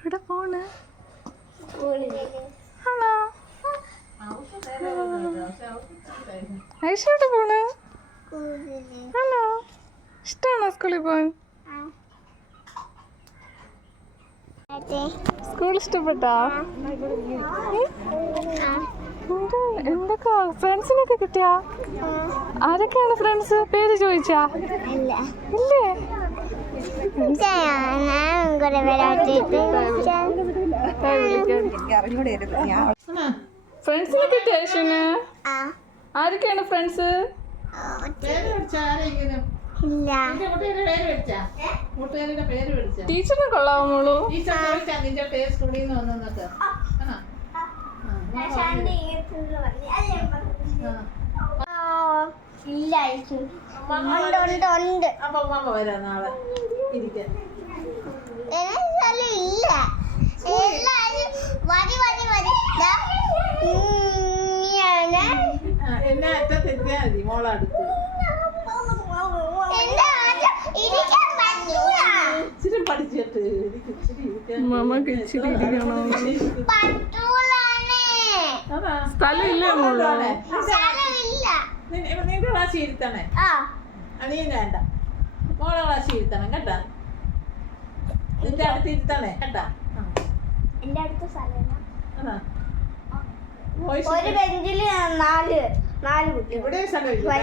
എവിടെ പോണ്? ആണോ? ഐഷ എവിടെ പോണ്? ആണോ? ഇഷ്ടാണോ സ്കൂളിൽ പോവാൻ? സ്കൂൾ ഇഷ്ടപ്പെട്ടോ? എന്തൊക്കെ ഫ്രണ്ട്സിനൊക്കെ കിട്ടിയാ? ആരൊക്കെയാണ് ഫ്രണ്ട്സ്? പേര് ചോദിച്ചാ? ഇല്ലേ? ഫ്രണ്ട്സിനെ കിട്ടിയ ഐഷന്? ആരൊക്കെയാണ് ഫ്രണ്ട്സ്? ടീച്ചറിനെ കൊള്ളാവോ മോളു? എന്നെ അറ്റത്തെത്തിയാ മതി മോളടുത്ത്. ഇച്ചിരി പഠിച്ചിട്ട് മമ്മക്ക് ഇച്ചിരി ഇരിക്കണോ? സ്ഥലമില്ലേ മോള്? നിന്റെ ക്ലാസ് ഇരുത്തണേ. അനിയൻ വേണ്ട, മോളെ ക്ലാസ് ഇരുത്തണം കേട്ടാ. നിന്റെ അടുത്ത് ഇരുത്തണേ കേട്ടാ. എന്റെ അടുത്ത സ്ഥലം ഒരു ബെഞ്ചില് നാല് കുട്ടികൾ. ഇവിടെ സ്ഥലമില്ല.